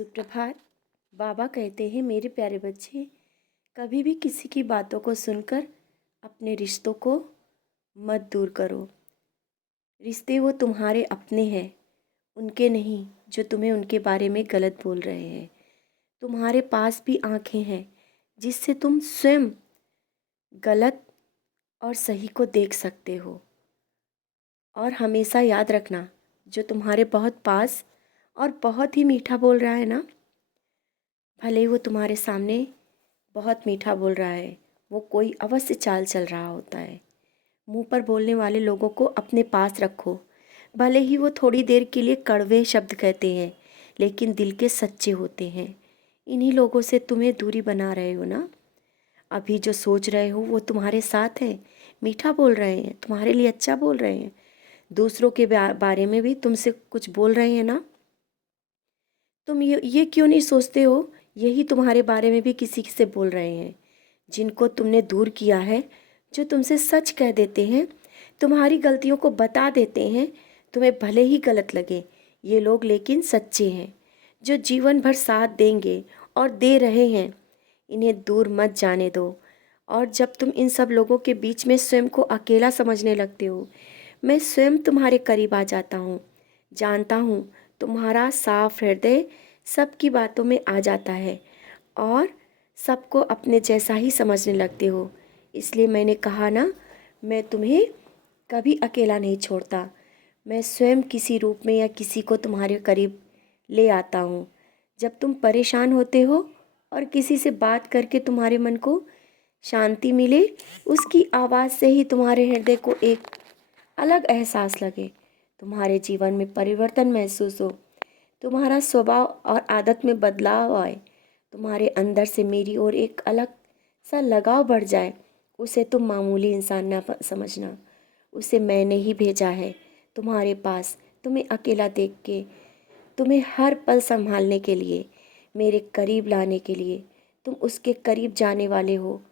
सुप्रभात। बाबा कहते हैं, मेरे प्यारे बच्चे, कभी भी किसी की बातों को सुनकर अपने रिश्तों को मत दूर करो। रिश्ते वो तुम्हारे अपने हैं, उनके नहीं जो तुम्हें उनके बारे में गलत बोल रहे हैं। तुम्हारे पास भी आंखें हैं जिससे तुम स्वयं गलत और सही को देख सकते हो। और हमेशा याद रखना, जो तुम्हारे बहुत पास और बहुत ही मीठा बोल रहा है ना, भले ही वो तुम्हारे सामने बहुत मीठा बोल रहा है, वो कोई अवश्य चाल चल रहा होता है। मुंह पर बोलने वाले लोगों को अपने पास रखो। भले ही वो थोड़ी देर के लिए कड़वे शब्द कहते हैं, लेकिन दिल के सच्चे होते हैं। इन्हीं लोगों से तुम्हें दूरी बना रहे हो ना। अभी जो सोच रहे हो वो तुम्हारे साथ है, मीठा बोल रहे हैं, तुम्हारे लिए अच्छा बोल रहे हैं। दूसरों के बारे में भी तुमसे कुछ बोल रहे हैं ना। तुम ये क्यों नहीं सोचते हो, यही तुम्हारे बारे में भी किसी से बोल रहे हैं। जिनको तुमने दूर किया है, जो तुमसे सच कह देते हैं, तुम्हारी गलतियों को बता देते हैं, तुम्हें भले ही गलत लगे, ये लोग लेकिन सच्चे हैं, जो जीवन भर साथ देंगे और दे रहे हैं। इन्हें दूर मत जाने दो। और जब तुम इन सब लोगों के बीच में स्वयं को अकेला समझने लगते हो, मैं स्वयं तुम्हारे करीब आ जाता हूँ। जानता हूँ तुम्हारा साफ हृदय सबकी बातों में आ जाता है और सबको अपने जैसा ही समझने लगते हो। इसलिए मैंने कहा ना, मैं तुम्हें कभी अकेला नहीं छोड़ता। मैं स्वयं किसी रूप में या किसी को तुम्हारे करीब ले आता हूँ। जब तुम परेशान होते हो और किसी से बात करके तुम्हारे मन को शांति मिले, उसकी आवाज़ से ही तुम्हारे हृदय को एक अलग एहसास लगे, तुम्हारे जीवन में परिवर्तन महसूस हो, तुम्हारा स्वभाव और आदत में बदलाव आए, तुम्हारे अंदर से मेरी ओर एक अलग सा लगाव बढ़ जाए, उसे तुम मामूली इंसान ना समझना। उसे मैंने ही भेजा है तुम्हारे पास, तुम्हें अकेला देख के, तुम्हें हर पल संभालने के लिए, मेरे करीब लाने के लिए। तुम उसके करीब जाने वाले हो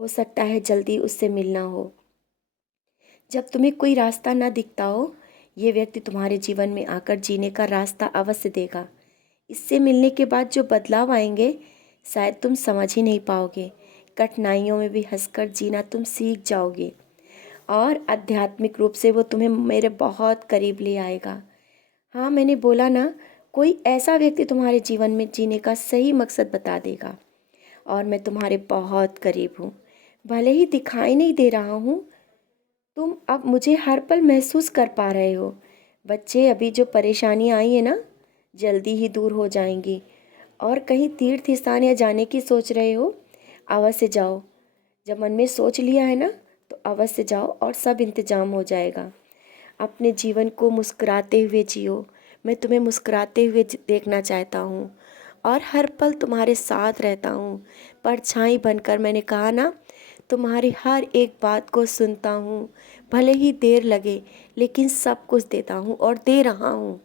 सकता है जल्दी उससे मिलना हो। जब तुम्हें कोई रास्ता ना दिखता हो, ये व्यक्ति तुम्हारे जीवन में आकर जीने का रास्ता अवश्य देगा। इससे मिलने के बाद जो बदलाव आएंगे, शायद तुम समझ ही नहीं पाओगे। कठिनाइयों में भी हंसकर जीना तुम सीख जाओगे और आध्यात्मिक रूप से वो तुम्हें मेरे बहुत करीब ले आएगा। हाँ, मैंने बोला ना, कोई ऐसा व्यक्ति तुम्हारे जीवन में जीने का सही मकसद बता देगा। और मैं तुम्हारे बहुत करीब हूँ, भले ही दिखाई नहीं दे रहा हूँ। तुम अब मुझे हर पल महसूस कर पा रहे हो। बच्चे, अभी जो परेशानियाँ आई है ना, जल्दी ही दूर हो जाएंगी। और कहीं तीर्थ स्थान या जाने की सोच रहे हो, अवश्य जाओ। जब मन में सोच लिया है ना, तो अवश्य जाओ और सब इंतजाम हो जाएगा। अपने जीवन को मुस्कुराते हुए जियो। मैं तुम्हें मुस्कुराते हुए देखना चाहता हूँ और हर पल तुम्हारे साथ रहता हूँ, परछाई बनकर। मैंने कहा ना, तुम्हारी हर एक बात को सुनता हूँ, भले ही देर लगे, लेकिन सब कुछ देता हूँ और दे रहा हूँ।